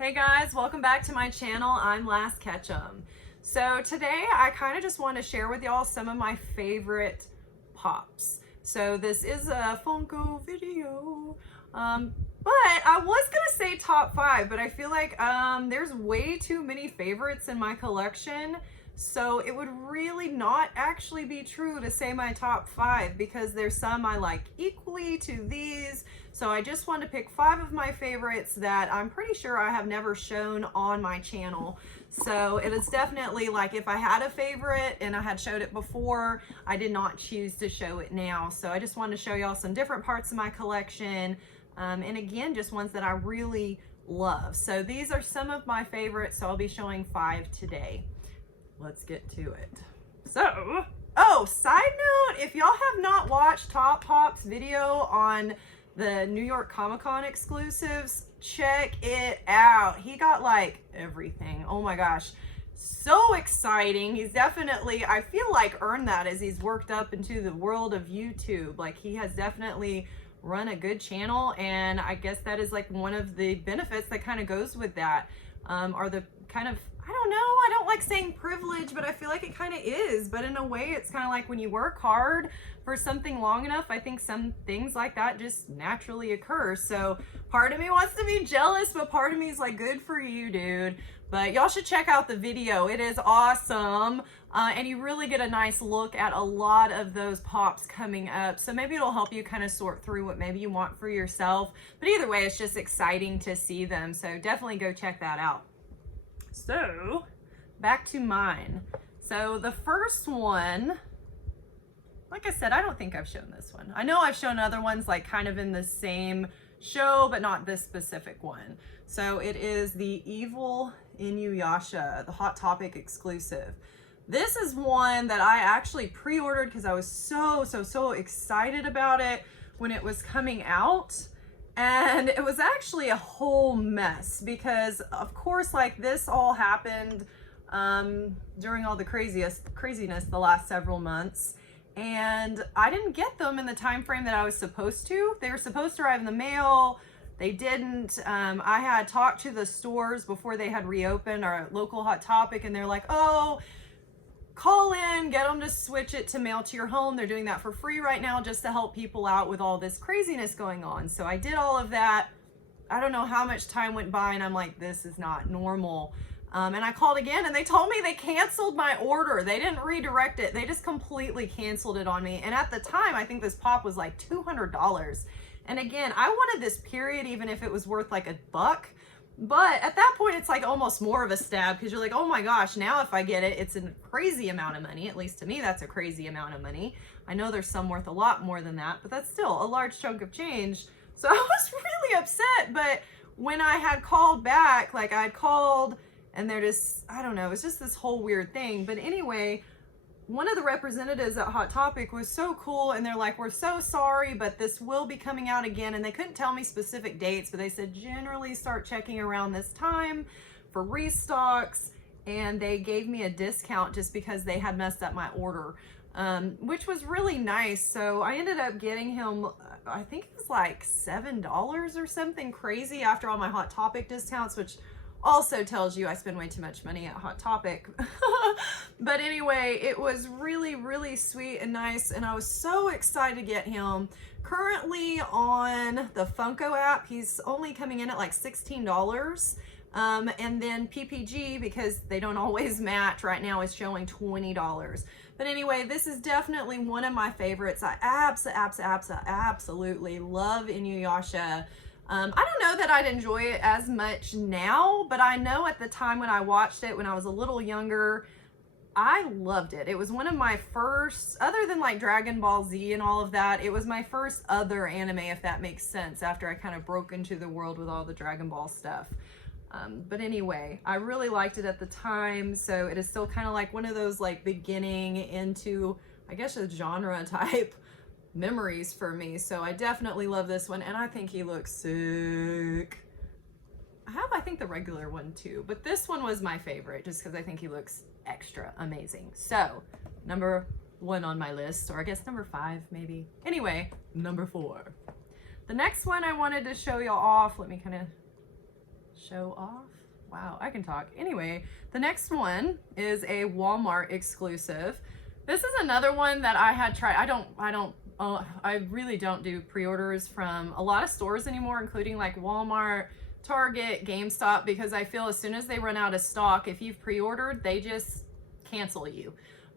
Hey guys, welcome back to my channel. I'm Lass Ketchum. So today I kind of just want to share with y'all some of my favorite pops. So this is a Funko video, but I was gonna say top 5, but I feel like there's way too many favorites in my collection. So it would really not actually be true to say my top 5 because there's some I like equally to these. So I just want to pick 5 of my favorites that I'm pretty sure I have never shown on my channel. So it is definitely like if I had a favorite and I had showed it before, I did not choose to show it now. So I just wanted to show y'all some different parts of my collection. And again, just ones that I really love. So these are some of my favorites. So I'll be showing 5 today. Let's get to it. So, oh, side note, if y'all have not watched Top Pop's video on the New York Comic-Con exclusives, check it out. He got like everything. Oh my gosh. So exciting. He's definitely, I feel like, earned that as he's worked up into the world of YouTube. Like he has definitely run a good channel, and I guess that is like one of the benefits that kind of goes with that, are the kind of, I don't know, I don't like saying privilege, but I feel like it kind of is. But in a way, it's kind of like when you work hard for something long enough, I think some things like that just naturally occur. So part of me wants to be jealous, but part of me is like, good for you, dude. But y'all should check out the video. It is awesome. And you really get a nice look at a lot of those pops coming up. So maybe it'll help you kind of sort through what maybe you want for yourself. But either way, it's just exciting to see them. So definitely go check that out. So back to mine. So the first one, like I said, I don't think I've shown this one. I know I've shown other ones like kind of in the same show, but not this specific one. So it is the Evil Inuyasha, the Hot Topic exclusive. This is one that I actually pre-ordered because I was so excited about it when it was coming out. And it was actually a whole mess because, of course, like this all happened during all the craziness the last several months. And I didn't get them in the time frame that I was supposed to. They were supposed to arrive in the mail. They didn't. I had talked to the stores before they had reopened, our local Hot Topic, and they're like, oh, call in, get them to switch it to mail to your home. They're doing that for free right now just to help people out with all this craziness going on. So I did all of that. I don't know how much time went by and I'm like, this is not normal. And I called again and they told me they canceled my order. They didn't redirect it. They just completely canceled it on me. And at the time, I think this pop was like $200. And again, I wanted this period, even if it was worth like $1. But at that point, it's like almost more of a stab because you're like, oh my gosh, now if I get it, it's a crazy amount of money. At least to me, that's a crazy amount of money. I know there's some worth a lot more than that, but that's still a large chunk of change. So I was really upset. But when I had called back, like I had called and they're just, I don't know, it's just this whole weird thing. But anyway, one of the representatives at Hot Topic was so cool, and they're like, we're so sorry, but this will be coming out again. And they couldn't tell me specific dates, but they said generally start checking around this time for restocks. And they gave me a discount just because they had messed up my order, which was really nice. So I ended up getting him, I think it was like $7 or something crazy after all my Hot Topic discounts, which also tells you I spend way too much money at Hot Topic. But anyway, it was really sweet and nice, and I was so excited to get him. Currently on the Funko app, he's only coming in at like $16. And then PPG, because they don't always match right now, is showing $20. But anyway, this is definitely one of my favorites. I absolutely love Inuyasha. I don't know that I'd enjoy it as much now, but I know at the time when I watched it when I was a little younger, I loved it. It was one of my first, other than like Dragon Ball Z and all of that, it was my first other anime, if that makes sense, after I kind of broke into the world with all the Dragon Ball stuff. But anyway, I really liked it at the time, so it is still kind of like one of those like beginning into, I guess, a genre type memories for me. So I definitely love this one, and I think he looks sick. I think the regular one too, but this one was my favorite just because I think he looks extra amazing. So number 1 on my list, or I guess number 5 maybe. Anyway, number 4. The next one I wanted to show y'all off, let me kind of show off. Wow, I can talk. Anyway, the next one is a Walmart exclusive. This is another one that I had tried. I really don't do pre-orders from a lot of stores anymore, including like Walmart, Target, GameStop, because I feel as soon as they run out of stock, if you've pre-ordered, they just cancel you.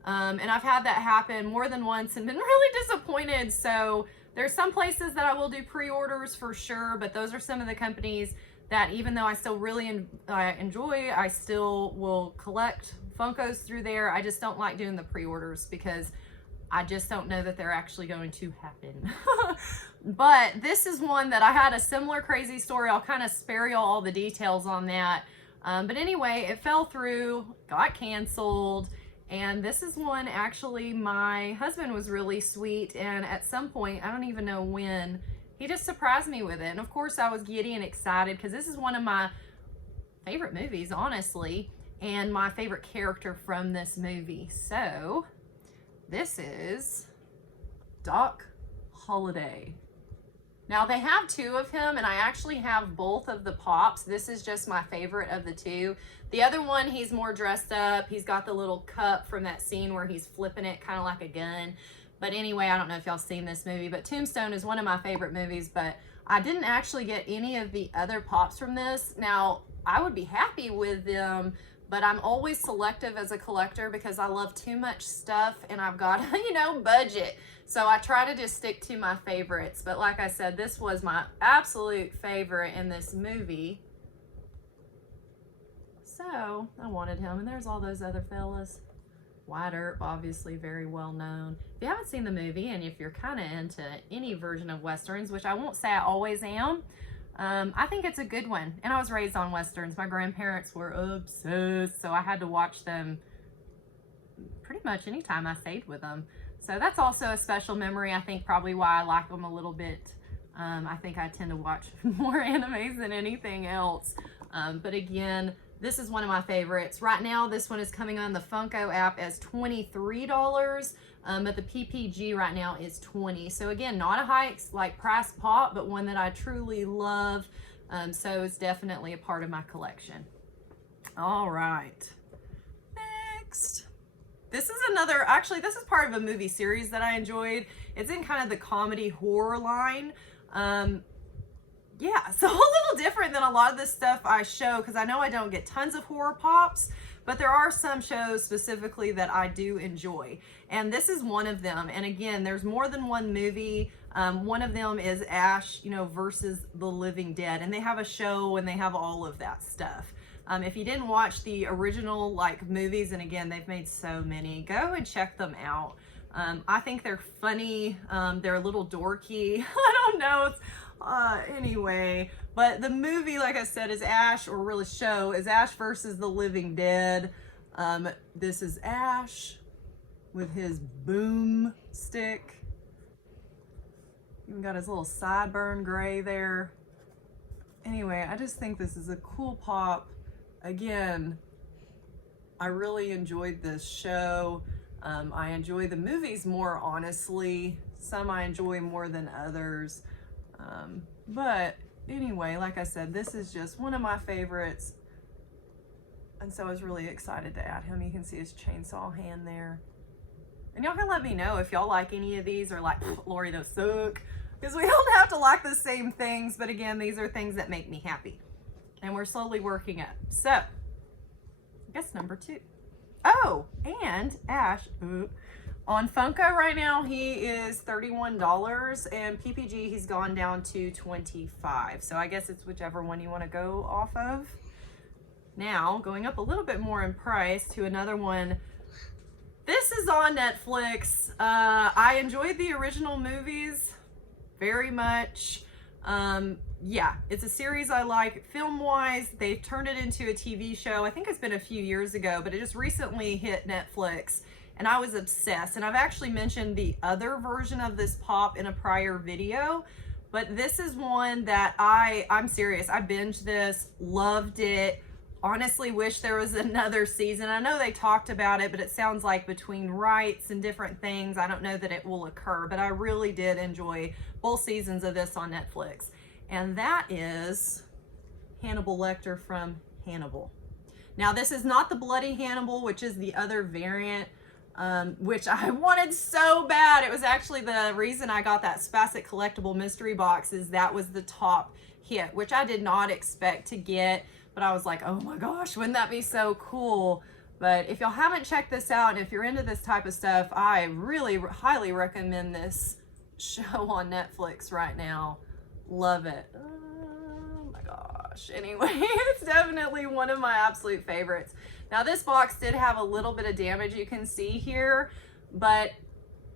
And I've had that happen more than once and been really disappointed. So there's some places that I will do pre-orders for sure, but those are some of the companies that, even though I still really enjoy, I still will collect Funkos through there. I just don't like doing the pre-orders because I just don't know that they're actually going to happen. But this is one that I had a similar crazy story. I'll kind of spare y'all all the details on that. But anyway, it fell through, got canceled. And this is one, actually, my husband was really sweet. And at some point, I don't even know when, he just surprised me with it. And of course, I was giddy and excited because this is one of my favorite movies, honestly, and my favorite character from this movie. So this is Doc Holliday. Now they have two of him, and I actually have both of the pops. This is just my favorite of the two. The other one, he's more dressed up. He's got the little cup from that scene where he's flipping it kind of like a gun. But anyway, I don't know if y'all seen this movie, but Tombstone is one of my favorite movies, but I didn't actually get any of the other pops from this. Now, I would be happy with them, but I'm always selective as a collector because I love too much stuff and I've got, you know, budget. So I try to just stick to my favorites. But like I said, this was my absolute favorite in this movie. So I wanted him, and there's all those other fellas. Wyatt Earp, obviously very well known. If you haven't seen the movie, and if you're kind of into any version of Westerns, which I won't say I always am, I think it's a good one. And I was raised on Westerns. My grandparents were obsessed, so I had to watch them pretty much anytime I stayed with them. So that's also a special memory. I think probably why I like them a little bit. I think I tend to watch more animes than anything else. But again, this is one of my favorites. Right now, this one is coming on the Funko app as $23, but the PPG right now is $20. So again, not a high like price pop, but one that I truly love. So it's definitely a part of my collection. All right, next. This is another, actually, this is part of a movie series that I enjoyed. It's in kind of the comedy horror line. Yeah, so a little different than a lot of the stuff I show, because I know I don't get tons of horror pops, but there are some shows specifically that I do enjoy. And this is one of them. And again, there's more than one movie. One of them is Ash, you know, versus the Living Dead. And they have a show and they have all of that stuff. If you didn't watch the original like movies, and again, they've made so many, go and check them out. I think they're funny. They're a little dorky. I don't know. Anyway, but the movie, like I said, is Ash, or really show, is Ash versus the Living Dead. This is Ash with his boom stick. Even got his little sideburn gray there. Anyway, I just think this is a cool pop. Again, I really enjoyed this show. I enjoy the movies more, honestly. Some I enjoy more than others. But anyway, like I said, this is just one of my favorites. And so I was really excited to add him. You can see his chainsaw hand there. And y'all can let me know if y'all like any of these, or like, Lori, those suck. Because we don't have to like the same things. But again, these are things that make me happy. And we're slowly working up. So, I guess number 2. Oh, and Ash, on Funko right now, he is $31, and PPG, he's gone down to $25. So I guess it's whichever one you want to go off of. Now, going up a little bit more in price to another one. This is on Netflix. I enjoyed the original movies very much. Yeah, it's a series I like film-wise. They've turned it into a TV show. I think it's been a few years ago, but it just recently hit Netflix, and I was obsessed. And I've actually mentioned the other version of this pop in a prior video, but this is one that I'm serious. I binged this, loved it. Honestly wish there was another season. I know they talked about it, but it sounds like between rights and different things, I don't know that it will occur, but I really did enjoy both seasons of this on Netflix. And that is Hannibal Lecter from Hannibal. Now this is not the Bloody Hannibal, which is the other variant, which I wanted so bad. It was actually the reason I got that Spasic collectible mystery box, is that was the top hit, which I did not expect to get, but I was like, oh my gosh, wouldn't that be so cool? But if y'all haven't checked this out, and if you're into this type of stuff, I really highly recommend this show on Netflix right now. Love it. Oh my gosh. Anyway, it's definitely one of my absolute favorites. Now this box did have a little bit of damage, you can see here, but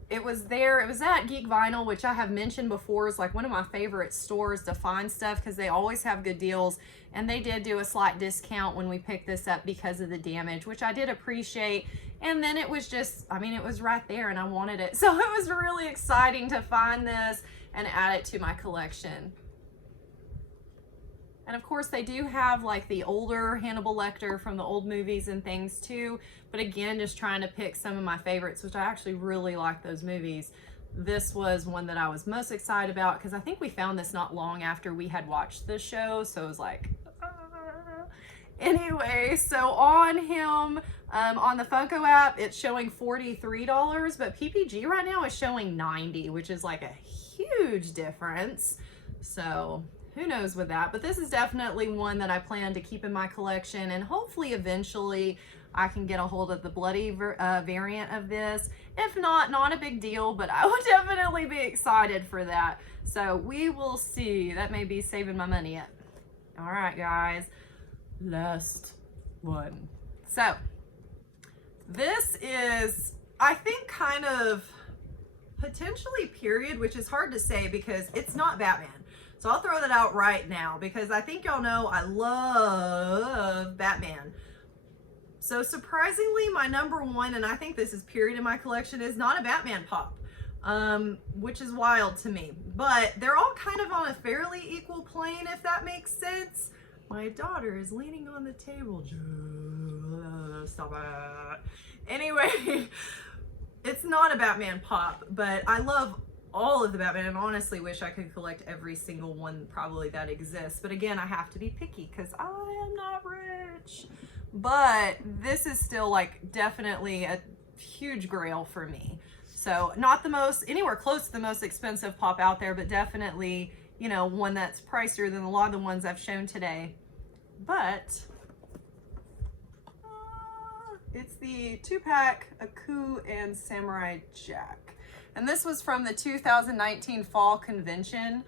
it was there. It was at Geek Vinyl, which I have mentioned before is like one of my favorite stores to find stuff because they always have good deals. And they did do a slight discount when we picked this up because of the damage, which I did appreciate. And then it was just, I mean, it was right there and I wanted it. So it was really exciting to find this and add it to my collection. And of course they do have like the older Hannibal Lecter from the old movies and things too. But again, just trying to pick some of my favorites, which I actually really like those movies. This was one that I was most excited about because I think we found this not long after we had watched the show. So it was like, Anyway, so on him, on the Funko app, it's showing $43, but PPG right now is showing $90, which is like a huge difference. So who knows with that, but this is definitely one that I plan to keep in my collection, and hopefully eventually I can get a hold of the bloody variant of this. If not, not a big deal, but I would definitely be excited for that. So we will see. That may be saving my money up. All right, guys, last one. So this is, I think, kind of potentially period, which is hard to say because it's not Batman. So I'll throw that out right now because I think y'all know I love Batman. So surprisingly, my number one, and I think this is period in my collection, is not a Batman pop, which is wild to me. But they're all kind of on a fairly equal plane, if that makes sense. My daughter is leaning on the table. Stop it. Anyway, it's not a Batman pop, but I love all of the Batman and honestly wish I could collect every single one probably that exists. But again, I have to be picky because I am not rich. But this is still like definitely a huge grail for me. So not the most, anywhere close to the most expensive pop out there, but definitely, you know, one that's pricier than a lot of the ones I've shown today. But it's the 2-pack Aku and Samurai Jack. And this was from the 2019 fall convention.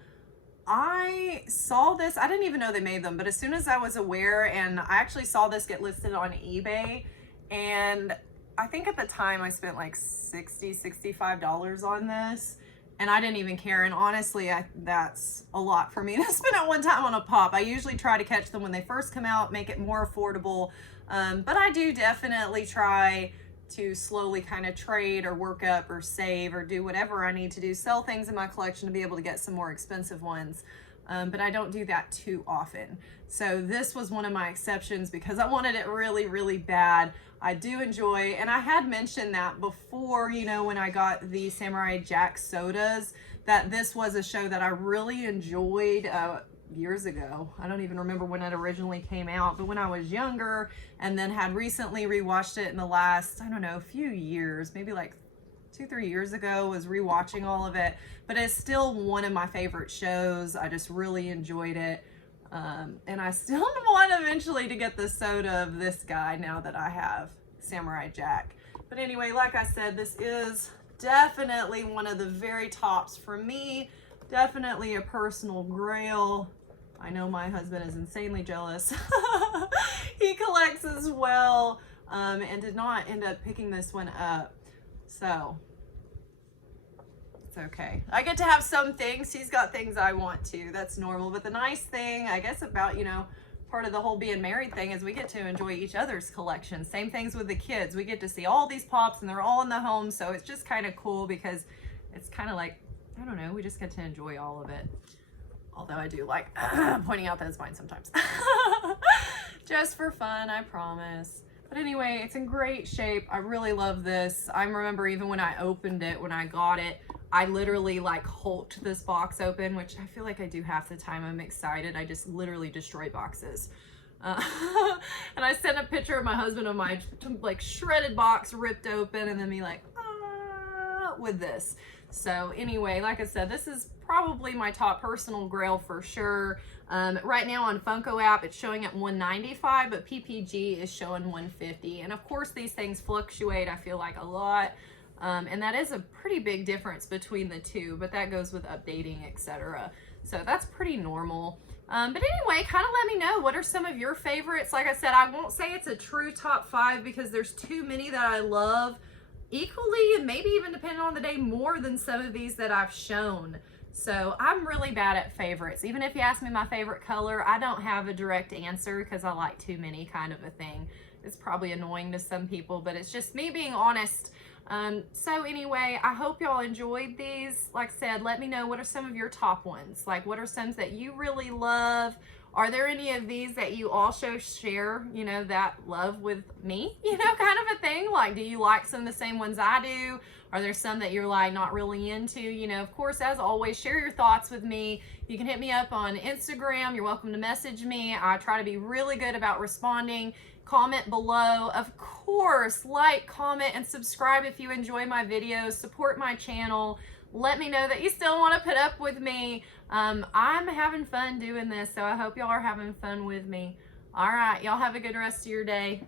I saw this, I didn't even know they made them, but as soon as I was aware, and I actually saw this get listed on eBay, and I think at the time I spent like $65 on this, and I didn't even care. And honestly, that's a lot for me to spend at one time on a pop. I usually try to catch them when they first come out, make it more affordable, but I do definitely try to slowly kind of trade or work up or save or do whatever I need to do, sell things in my collection to be able to get some more expensive ones. But I don't do that too often. So this was one of my exceptions because I wanted it really, really bad. I do enjoy, and I had mentioned that before, you know, when I got the Samurai Jack sodas, that this was a show that I really enjoyed years ago. I don't even remember when it originally came out, but when I was younger, and then had recently rewatched it in the last, I don't know, few years, maybe like 2-3 years ago, was rewatching all of it. But it's still one of my favorite shows. I just really enjoyed it. And I still want eventually to get the soda of this guy now that I have Samurai Jack. But anyway, like I said, this is definitely one of the very tops for me. Definitely a personal grail. I know my husband is insanely jealous. He collects as well, and did not end up picking this one up. So it's okay. I get to have some things. He's got things I want to. That's normal. But the nice thing, I guess, about, you know, part of the whole being married thing is we get to enjoy each other's collections. Same things with the kids. We get to see all these pops and they're all in the home. So it's just kind of cool because it's kind of like, I don't know, we just get to enjoy all of it. Although I do like pointing out that it's mine sometimes. Just for fun, I promise. But anyway, it's in great shape. I really love this. I remember even when I opened it, when I got it, I literally like hulked this box open, which I feel like I do half the time. I'm excited. I just literally destroy boxes. Uh, and I sent a picture of my husband of my like shredded box ripped open, and then me like, with this. So anyway, like I said, this is probably my top personal grail for sure. Right now on Funko app, it's showing at $195, but PPG is showing $150. And of course, these things fluctuate, I feel like, a lot. And that is a pretty big difference between the two, but that goes with updating, etc. So that's pretty normal. But anyway, kind of let me know, what are some of your favorites? Like I said, I won't say it's a true top 5 because there's too many that I love equally, and maybe even depending on the day, more than some of these that I've shown. So I'm really bad at favorites. Even if you ask me my favorite color, I don't have a direct answer because I like too many, kind of a thing. It's probably annoying to some people, but it's just me being honest. So anyway, I hope y'all enjoyed these. Like I said, let me know, what are some of your top ones? Like, what are some that you really love? Are there any of these that you also share, you know, that love with me, you know, kind of a thing? Like, do you like some of the same ones I do? Are there some that you're like not really into? You know, of course, as always, share your thoughts with me. You can hit me up on Instagram. You're welcome to message me. I try to be really good about responding. Comment below. Of course, like, comment, and subscribe if you enjoy my videos. Support my channel. Let me know that you still want to put up with me. I'm having fun doing this, so I hope y'all are having fun with me. All right, y'all have a good rest of your day.